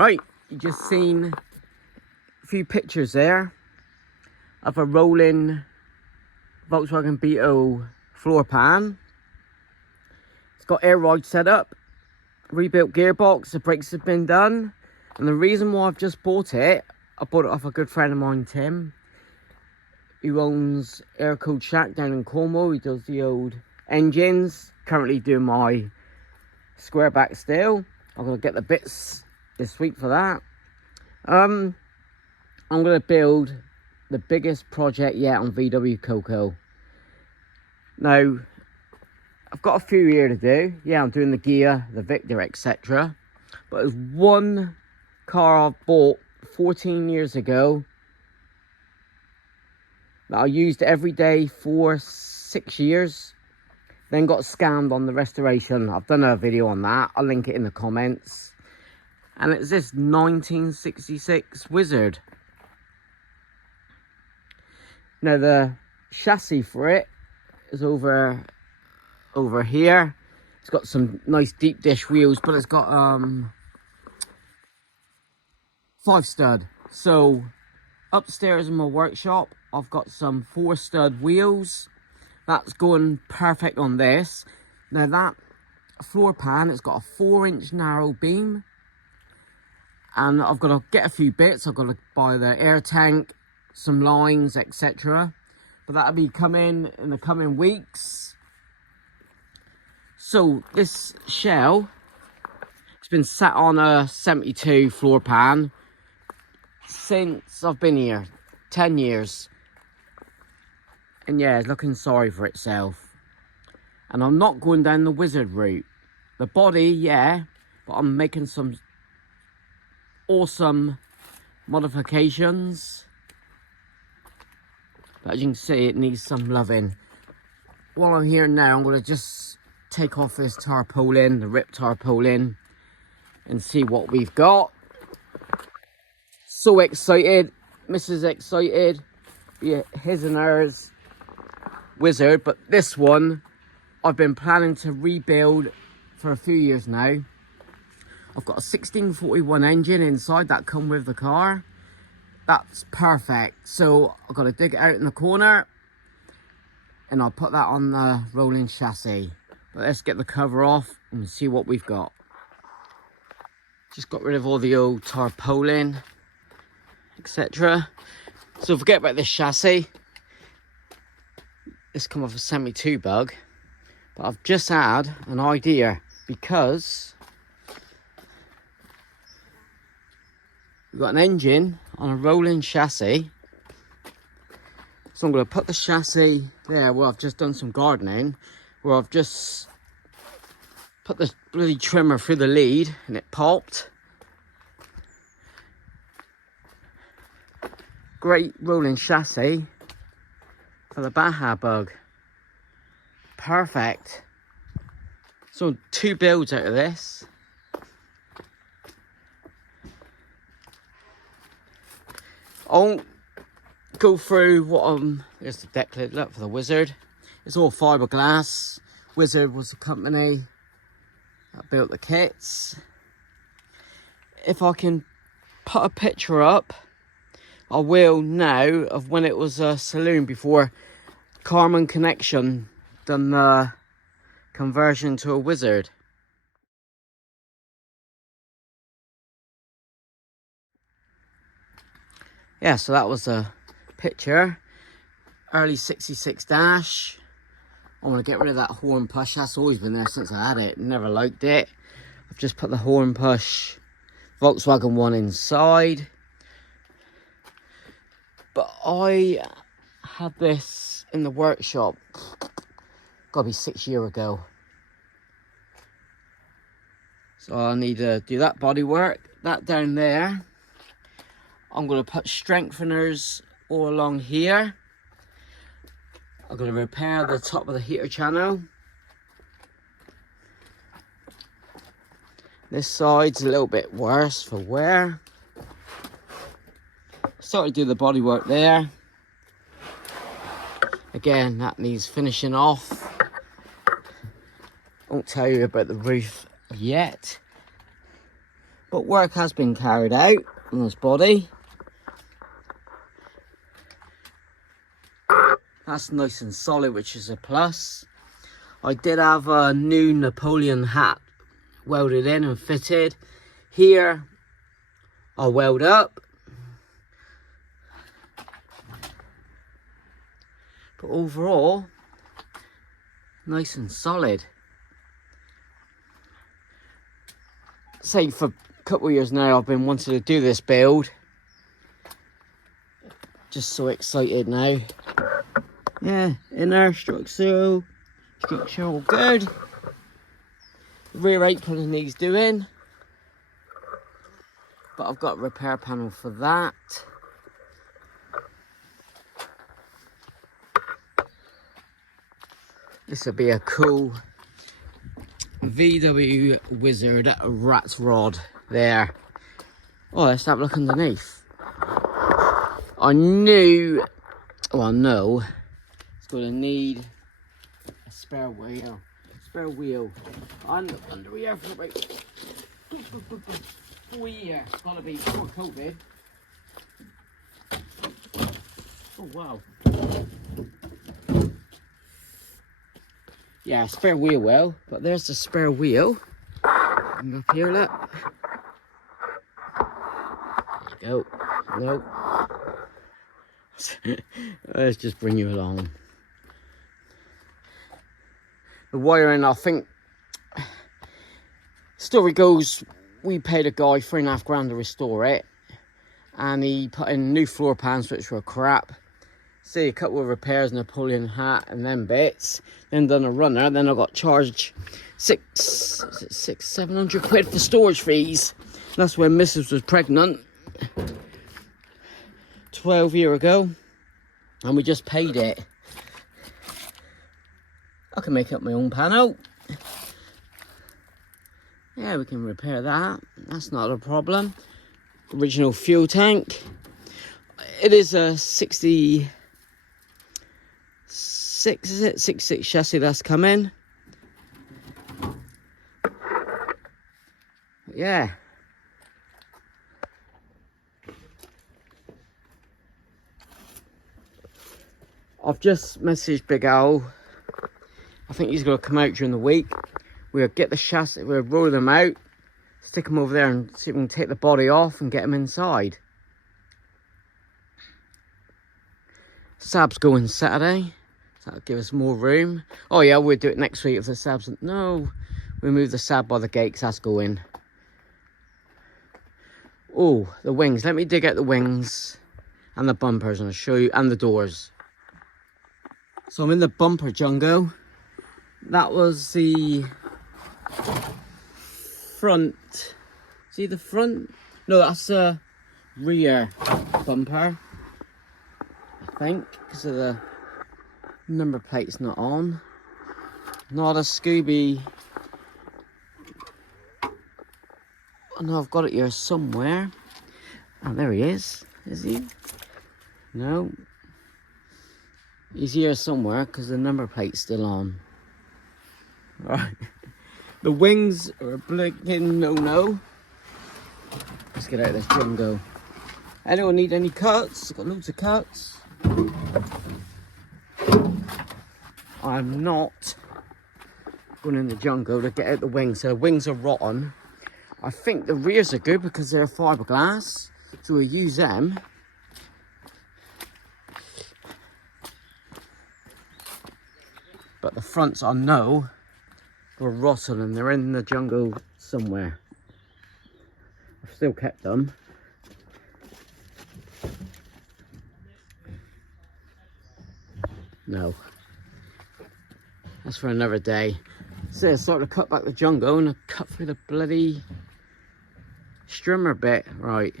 Right, you just seen a few pictures there of a rolling Volkswagen Beetle floor pan. It's got air ride set up, rebuilt gearbox, the brakes have been done. And the reason why I've just bought it, I bought it off a good friend of mine, Tim, who owns Air Code Shack down in Cornwall. He does the old engines, currently doing my square back steel. I'm going to get the bits this week for that. I'm going to build the biggest project yet on vwcoco. Now, I've got a few here to do. Yeah, I'm doing the gear, the Victor, etc. But there's one car I bought 14 years ago that I used every day for 6 years. Then got scammed on the restoration. I've done a video on that. I'll link it in the comments. And it's this 1966 Wizard. Now the chassis for it is over here. It's got some nice deep dish wheels, but it's got 5 stud. So upstairs in my workshop, I've got some 4 stud wheels. That's going perfect on this. Now that floor pan, it's got a 4-inch narrow beam. And I've got to get a few bits. I've got to buy the air tank, some lines, etc. But that'll be coming in the coming weeks. So this shell, it's been sat on a 72 floor pan since I've been here, 10 years. And yeah, it's looking sorry for itself. And I'm not going down the Wizard route. The body, yeah, but I'm making some awesome modifications. But as you can see, it needs some loving. While I'm here now, I'm going to just take off this tarpaulin, the ripped tarpaulin, and see what we've got. So excited, Mrs. excited. Yeah, his and hers Wizard, but this one I've been planning to rebuild for a few years now. I've got a 1641 engine inside that come with the car. That's perfect. So I've got to dig it out in the corner and I'll put that on the rolling chassis. But let's get the cover off and see what we've got. Just got rid of all the old tarpaulin, etc. So forget about this chassis. This come off a 72 bug. But I've just had an idea because we've got an engine on a rolling chassis. So I'm going to put the chassis there where I've just done some gardening, where I've just put the bloody trimmer through the lead and it popped. Great rolling chassis for the Baja bug. Perfect. So 2 builds out of this. I'll go through what there's the deck lid, look, for the Wizard. It's all fiberglass. Wizard was the company that built the kits. If I can put a picture up, I will now, of when it was a saloon before Carmen Connection done the conversion to a Wizard. Yeah, so that was a picture. Early 66 dash. I want to get rid of that horn push. That's always been there since I had it. Never liked it. I've just put the horn push Volkswagen one inside. But I had this in the workshop. Gotta be 6 years ago. So I need to do that body work. That down there. I'm going to put strengtheners all along here. I'm going to repair the top of the heater channel. This side's a little bit worse for wear. Started to do the body work there. Again, that needs finishing off. Won't tell you about the roof yet. But work has been carried out on this body. That's nice and solid, which is a plus. I did have a new Napoleon hat welded in and fitted. Here, I'll weld up. But overall, nice and solid. Say for a couple of years now, I've been wanting to do this build. Just so excited now. Yeah, inner structure all good. Rear apron needs doing, but I've got a repair panel for that. This will be a cool Vw Wizard Volksrod there. Oh, let's have a look underneath. I knew, well, I know it's going to need a spare wheel. Under here for about 4 years. Gotta be before COVID. Oh wow. Yeah, spare wheel well, but there's the spare wheel. And up here, look. There you go. Nope. Let's just bring you along. The wiring, I think, story goes, we paid a guy £3.5 to restore it, and he put in new floor pans which were crap. See, a couple of repairs, Napoleon hat and them bits, then done a runner. Then I got charged 700 quid for storage fees. That's when Mrs was pregnant 12 years ago, and we just paid it. I can make up my own panel. Yeah, we can repair that. That's not a problem. Original fuel tank. It is a 66, is it? 66 chassis that's come in. Yeah. I've just messaged Big Al. I think he's going to come out during the week. We'll get the chassis, we'll roll them out, stick them over there and see if we can take the body off and get them inside. Sab's going Saturday, so that'll give us more room. Oh yeah, we'll do it next week if the Sab's... No, we'll move the Sab by the gate because that's going. Oh, the wings. Let me dig out the wings and the bumpers and I'll show you, and the doors. So I'm in the bumper jungle. That was the front. See the front? No, that's the rear bumper, I think, because of the number plate's not on. Not a Scooby. Oh no, I've got it here somewhere. Oh, there he is. Is he? No. He's here somewhere because the number plate's still on. Right. The wings are blinking no. Let's get out of this jungle. Anyone need any cuts? I've got loads of cuts. I'm not going in the jungle to get out the wings. So the wings are rotten. I think the rears are good because they're fiberglass. So we'll use them. But the fronts I know were rotten and they're in the jungle somewhere. I've still kept them. No. That's for another day. So I started to cut back the jungle and I cut through the bloody strimmer bit. Right,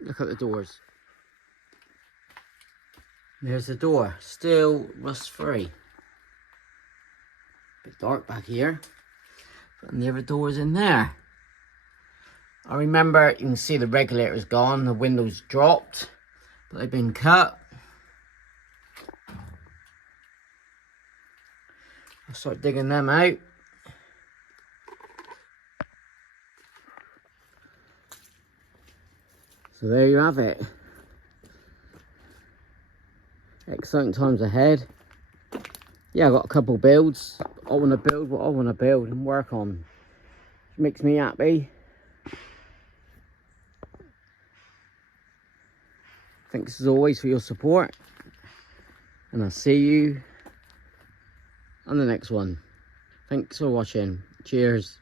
look at the doors. There's the door, still rust free. Bit dark back here. And the other door's in there. I remember, you can see the regulator's gone, the windows dropped, but they've been cut. I'll start digging them out. So there you have it. Exciting times ahead. Yeah, I got a couple builds. I want to build what I want to build and work on. Which makes me happy. Thanks as always for your support. And I'll see you on the next one. Thanks for watching. Cheers.